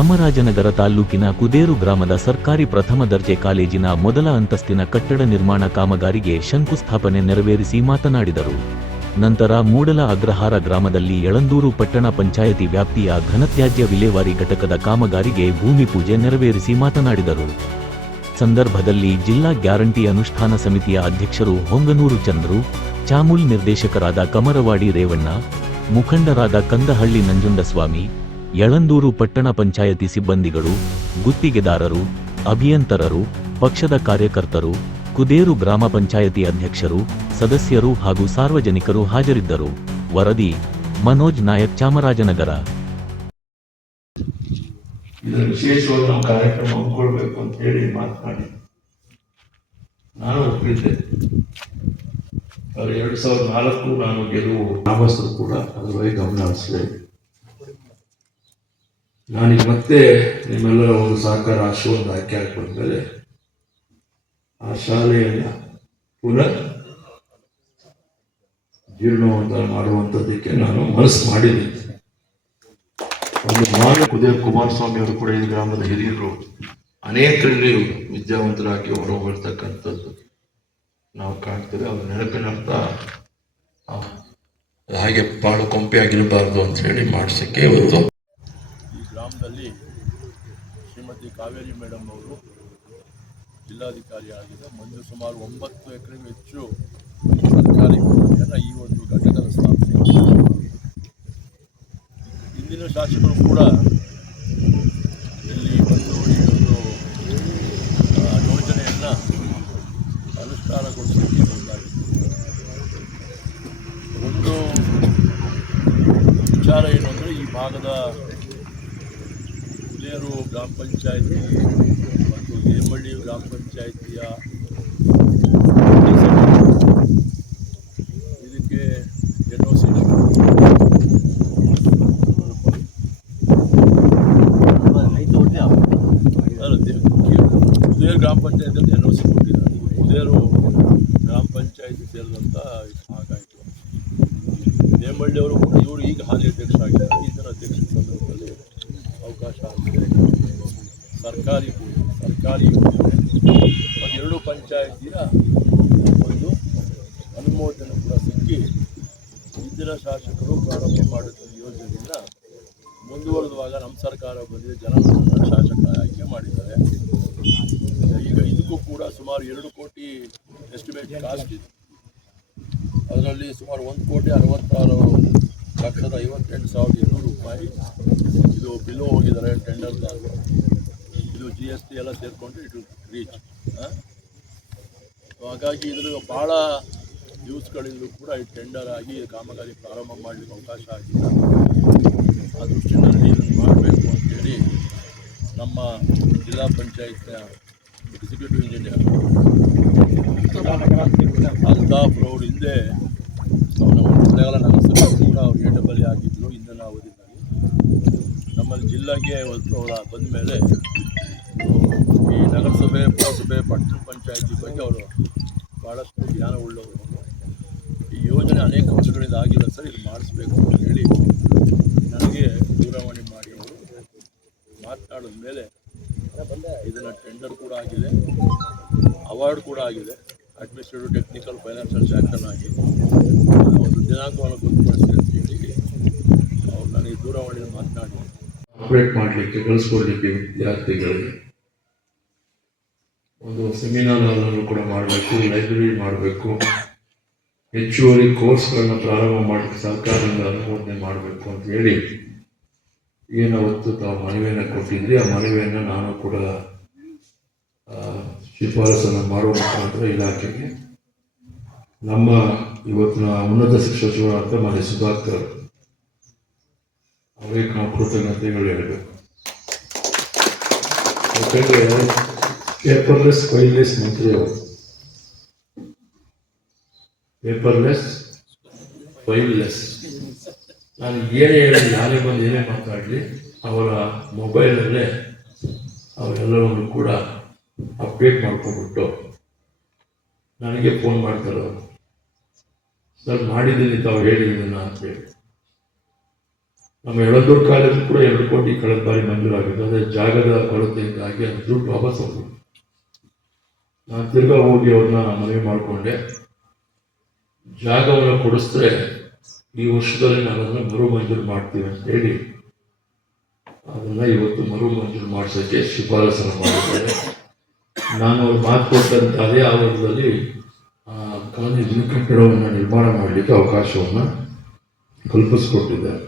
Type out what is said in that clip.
ಚಾಮರಾಜನಗರ ತಾಲ್ಲೂಕಿನ ಕುದೇರು ಗ್ರಾಮದ ಸರ್ಕಾರಿ ಪ್ರಥಮ ದರ್ಜೆ ಕಾಲೇಜಿನ ಮೊದಲ ಅಂತಸ್ತಿನ ಕಟ್ಟಡ ನಿರ್ಮಾಣ ಕಾಮಗಾರಿಗೆ ಶಂಕುಸ್ಥಾಪನೆ ನೆರವೇರಿಸಿ ಮಾತನಾಡಿದರು. ನಂತರ ಮೂಡಲ ಅಗ್ರಹಾರ ಗ್ರಾಮದಲ್ಲಿ ಯಳಂದೂರು ಪಟ್ಟಣ ಪಂಚಾಯಿತಿ ವ್ಯಾಪ್ತಿಯ ಘನತ್ಯಾಜ್ಯ ವಿಲೇವಾರಿ ಘಟಕದ ಕಾಮಗಾರಿಗೆ ಭೂಮಿ ಪೂಜೆ ನೆರವೇರಿಸಿ ಮಾತನಾಡಿದರು. ಸಂದರ್ಭದಲ್ಲಿ ಜಿಲ್ಲಾ ಗ್ಯಾರಂಟಿ ಅನುಷ್ಠಾನ ಸಮಿತಿಯ ಅಧ್ಯಕ್ಷರು ಹೊಂಗನೂರು ಚಂದ್ರು, ಚಾಮೂಲ್ ನಿರ್ದೇಶಕರಾದ ಕಮರವಾಡಿ ರೇವಣ್ಣ, ಮುಖಂಡರಾದ ಕಂದಹಳ್ಳಿ ನಂಜುಂಡಸ್ವಾಮಿ ಯಳಂದೂರು ಪಟ್ಟಣ ಪಂಚಾಯತಿ ಸಿಬ್ಬಂದಿಗಳು, ಗುತ್ತಿಗೆದಾರರು, ಅಭಿಯಂತರರು, ಪಕ್ಷದ ಕಾರ್ಯಕರ್ತರು, ಕುದೇರು ಗ್ರಾಮ ಪಂಚಾಯತಿ ಅಧ್ಯಕ್ಷರು, ಸದಸ್ಯರು ಹಾಗೂ ಸಾರ್ವಜನಿಕರು ಹಾಜರಿದ್ದರು. ವರದಿ, ಮನೋಜ್ ನಾಯಕ್, ಚಾಮರಾಜನಗರ. ವಿಶೇಷವಾಗಿ ಅಂತ ಹೇಳಿ ನಾನು ಎರಡು ಸಾವಿರದ ನಾಲ್ಕು ನಾನು ಗೆಲುವು ಗ್ರಾಮಸ್ಥರು ಕೂಡ ಅದರ ಗಮನ ಹರಿಸಬೇಕು ನಾನೀಗ ಮತ್ತೆ ನಿಮ್ಮೆಲ್ಲರ ಒಂದು ಸಹಕಾರ ಆಶೀರ್ವಾದ ಆಯ್ಕೆ ಹಾಕೊಂಡ್ಮೇಲೆ ಆ ಶಾಲೆಯನ್ನ ಪುನಃ ಜೀರ್ಣವಂತ ಮಾಡುವಂಥದ್ದಕ್ಕೆ ನಾನು ಮನಸ್ಸು ಮಾಡಿದ್ದೀನಿ ಒಂದು ಮಾನ ಕುದೇವ್ ಕುಮಾರಸ್ವಾಮಿ ಅವರು ಕೂಡ ಈ ಗ್ರಾಮದ ಹಿರಿಯರು ಅನೇಕರಲ್ಲಿ ವಿದ್ಯಾವಂತರಾಗಿ ಹೊರಬರ್ತಕ್ಕಂಥದ್ದು ನಾವು ಕಾಣ್ತೇವೆ. ಅವ್ರ ನೆನಪಿನರ್ಥ ಹಾಗೆ ಪಾಳು ಕೊಂಪೆ ಆಗಿರಬಾರ್ದು ಅಂತ ಹೇಳಿ ಮಾಡಿಸಕ್ಕೆ ಇವತ್ತು ಗ್ರಾಮದಲ್ಲಿ ಶ್ರೀಮತಿ ಕಾವೇರಿ ಮೇಡಮ್ ಅವರು ಜಿಲ್ಲಾಧಿಕಾರಿ ಆಗಿದೆ ಮುಂದೆ ಸುಮಾರು ಒಂಬತ್ತು ಎಕರೆಗೂ ಹೆಚ್ಚು ಸರ್ಕಾರಿ ಭೂಮಿಯನ್ನು ಈ ಒಂದು ಘಟಕದ ಸ್ಥಾಪನೆ ಇಂದಿನ ಶಾಸಕರು ಕೂಡ ಇಲ್ಲಿ ಬಂದು ಈ ಒಂದು ಆ, ಯೋಜನೆಯನ್ನು ಅನುಷ್ಠಾನಗೊಳಿಸಲಿಕ್ಕೆ ಮುಂದಾಗಿದ್ದಾರೆ ಒಂದು ವಿಚಾರ ಏನು ಅಂದರೆ ಈ ಭಾಗದ ಹುಲಿಯರು ಗ್ರಾಮ ಪಂಚಾಯತಿ ಮತ್ತು ಹೇಮಳ್ಳಿ ಗ್ರಾಮ ಪಂಚಾಯತಿಯ ಇದಕ್ಕೆ ಎನ್ ಒ ಸಿ ಕುದೇರು ಗ್ರಾಮ ಪಂಚಾಯತಿ ಎನ್ ಒ ಸಿ ಕೊಟ್ಟಿದ್ದಾರೆ ಕುದೇರು ಗ್ರಾಮ ಪಂಚಾಯತಿ ಸೇರಿದಂಥ ಭಾಗ ಆಯಿತು ನೇಮಳ್ಳಿಯವರು ಕೂಡ ಇವರು ಈಗ ಹಾಲಿ ಅಧ್ಯಕ್ಷರಾಗಿದ್ದಾರೆ ಈತನ ಅಧ್ಯಕ್ಷ ಸಂದರ್ಭದಲ್ಲಿ ಅವಕಾಶ ಆಗಿದೆ ಸರ್ಕಾರಿ ಸರ್ಕಾರಿ ಎರಡು ಪಂಚಾಯತಿಯ ಒಂದು ಅನುಮೋದನೆ ಕೂಡ ಸಿಕ್ಕಿ ಹಿಂದಿನ ಶಾಸಕರು ಪ್ರಾರಂಭ ಮಾಡುತ್ತಿರುವ ಯೋಜನೆಯನ್ನು ಮುಂದುವರೆದುವಾಗ ನಮ್ಮ ಸರ್ಕಾರ ಬಂದಿದೆ, ಜನ ಶಾಸಕ ಆಯ್ಕೆ ಮಾಡಿದ್ದಾರೆ. ಈಗ ಇದಕ್ಕೂ ಕೂಡ ಸುಮಾರು ಎರಡು ಕೋಟಿ ಎಸ್ಟಿಮೇಟ್ ಕಾಸ್ಟ್ ಇದೆ. ಅದರಲ್ಲಿ ಸುಮಾರು ಒಂದು ಕೋಟಿ ಅರವತ್ತಾರು ಲಕ್ಷದ ಐವತ್ತೆಂಟು ಸಾವಿರದ ಇನ್ನೂರು ರೂಪಾಯಿ ಇದು ಬಿಲ್ಲು ಹೋಗಿದ್ದಾರೆ ಟೆಂಡರ್ದಾರರು ಇದು ಜಿ ಎಸ್ ಟಿ ಎಲ್ಲ ಸೇರಿಕೊಂಡು ಇಟ್ ರೀಚ್ ಹಾಗಾಗಿ ಇದ್ರ ಭಾಳ ನ್ಯೂಸ್ಗಳಿಂದಲೂ ಕೂಡ ಈ ಟೆಂಡರ್ ಆಗಿ ಕಾಮಗಾರಿ ಪ್ರಾರಂಭ ಮಾಡಲಿಕ್ಕೆ ಅವಕಾಶ ಆಗಿಲ್ಲ. ಆ ದೃಷ್ಟಿನಲ್ಲಿ ಇದನ್ನು ಮಾಡಬೇಕು ಅಂತೇಳಿ ನಮ್ಮ ಜಿಲ್ಲಾ ಪಂಚಾಯತ್ನ ಎಕ್ಸಿಕ್ಯೂಟಿವ್ ಇಂಜಿನಿಯರ್ ಅಲ್ತಾಫ್ ರೋಡ್ ಹಿಂದೆ ಅವನ ಮಳೆಗಾಲ ನಗರಸಭೆ ಕೂಡ ಅವರು ಎ ಡಬಲ್ ಆಗಿದ್ದರು ಇಂಧನ ಅವಧಿನಲ್ಲಿ. ನಮ್ಮಲ್ಲಿ ಜಿಲ್ಲೆಗೆ ಅವರ ಬಂದ ಮೇಲೆ ಈ ನಗರಸಭೆ, ಪುರಸಭೆ, ಪಟ್ಟಣ ಪಂಚಾಯತಿ ಬಗ್ಗೆ ಅವರು ಭಾಳಷ್ಟು ಜ್ಞಾನ ಉಳ್ಳವರು. ಈ ಯೋಜನೆ ಅನೇಕ ವರ್ಷಗಳಿಂದ ಆಗಿಲ್ಲ ಸರ್, ಇದು ಮಾಡಿಸ್ಬೇಕು ಅಂತ ಹೇಳಿ ನನಗೆ ದೂರವಾಣಿ ಮಾಡಿ ಅವರು ಮಾತನಾಡಿದ ಮೇಲೆ ಇದನ್ನು ಟೆಂಡರ್ ಕೂಡ ಆಗಿದೆ ಅವಾರ್ಡ್ ಕೂಡ ಆಗಿದೆ ಅಡ್ಮಿನಿಸ್ಟ್ರೇಟಿವ್ ಟೆಕ್ನಿಕಲ್ ಫೈನಾನ್ಷಿಯಲ್ ಸ್ಯಾಂಕ್ಷನ್ ಆಗಿ. ಒಂದು ದಿನಾಂಕವನ್ನು ಗೊತ್ತುಪಡಿಸಿ ಅಂತ ಹೇಳಿ ಅವ್ರು ನನಗೆ ದೂರವಾಣಿಯಲ್ಲಿ ಮಾತನಾಡಿ ಮಾಡಲಿಕ್ಕೆ, ಕಳಿಸ್ಕೊಡ್ಲಿಕ್ಕೆ ವಿದ್ಯಾರ್ಥಿಗಳಿಗೆ ಒಂದು ಸೆಮಿನಾರ್ ಅನ್ನು ಕೂಡ ಮಾಡಬೇಕು ಲೈಬ್ರರಿ ಮಾಡಬೇಕು. ಹೆಚ್ಚುವರಿ ಕೋರ್ಸ್ಗಳನ್ನ ಪ್ರಾರಂಭ ಮಾಡಲಿಕ್ಕೆ ಸರ್ಕಾರದಿಂದ ಅನುಮೋದನೆ ಮಾಡಬೇಕು ಅಂತ ಹೇಳಿ ಏನಾವತ್ತು ತಾವು ಮನವಿಯನ್ನು ಕೊಟ್ಟಿದ್ರಿ ಆ ಮನವಿಯನ್ನು ನಾನು ಕೂಡ ಶಿಫಾರಸನ್ನು ಮಾಡುವ ಮುಖಾಂತರ ಇಲಾಖೆಗೆ. ನಮ್ಮ ಇವತ್ತಿನ ಉನ್ನತ ಶಿಕ್ಷಣ ಅಂತ ಮನೆ ಸುಧಾಕರ್ ಅವರಿಗೆ ನಾವು ಕೃತಜ್ಞತೆಗಳು ಹೇಳಬೇಕು. ಯಾಕಂದ್ರೆ ಪೇಪರ್ಲೆಸ್ ಕೊಯ್ಲೆಸ್ ಅವರು ಪೇಪರ್ಲೆಸ್ ಕೊಯ್ಲೆಸ್ ನಾನು ಏನೇ ಹೇಳಿ ಯಾರೇ ಬಂದು ಏನೇ ಮಾತಾಡಲಿ ಅವರ ಮೊಬೈಲಲ್ಲೇ ಅವರೆಲ್ಲವನ್ನು ಕೂಡ ಅಪ್ಡೇಟ್ ಮಾಡ್ಕೊಂಡ್ಬಿಟ್ಟು ನನಗೆ ಫೋನ್ ಮಾಡ್ತಾರೆ ಅವರು. ಸರ್, ಮಾಡಿದ್ದೀನಿ, ತಾವು ಹೇಳಿದ್ದೀನಿ ಅಂತೇಳಿ. ನಮ್ಮ ಎಳಂದೂರು ಕಾಲೇಜು ಕೂಡ ಎರಡು ಕೋಟಿ ಕಳೆದ ಬಾರಿ ಮಂಜೂರಾಗಿದೆ. ಅದೇ ಜಾಗದ ಕೊರತೆಯಿಂದಾಗಿ ಅದು ದುಡ್ಡು ವಾಪಸ್ ಹೋಗ್ಬೋದು ನಾನು ತಿರ್ಗಾ ಹೋಗಿ ಅವ್ರನ್ನ ಮನವಿ ಮಾಡಿಕೊಂಡೆ. ಜಾಗವನ್ನು ಕೊಡಿಸಿದ್ರೆ ಈ ವರ್ಷದಲ್ಲಿ ನಾನು ಅದನ್ನು ಮರು ಮಂಜೂರು ಮಾಡ್ತೀವಿ ಅಂತ ಹೇಳಿ ಅದನ್ನ ಇವತ್ತು ಮರು ಮಂಜೂರು ಮಾಡಿಸೋಕ್ಕೆ ಶಿಫಾರಸನ್ನು ಮಾಡಿದ್ದಾರೆ. ನಾನು ಅವ್ರು ಮಾತು ಕೊಟ್ಟಂತ ಅದೇ ಆವರಣದಲ್ಲಿ ಕಾಲೇಜಿನ ಕಟ್ಟಡವನ್ನು ನಿರ್ಮಾಣ ಮಾಡಲಿಕ್ಕೆ ಅವಕಾಶವನ್ನು ಕಲ್ಪಿಸ್ಕೊಟ್ಟಿದ್ದಾರೆ.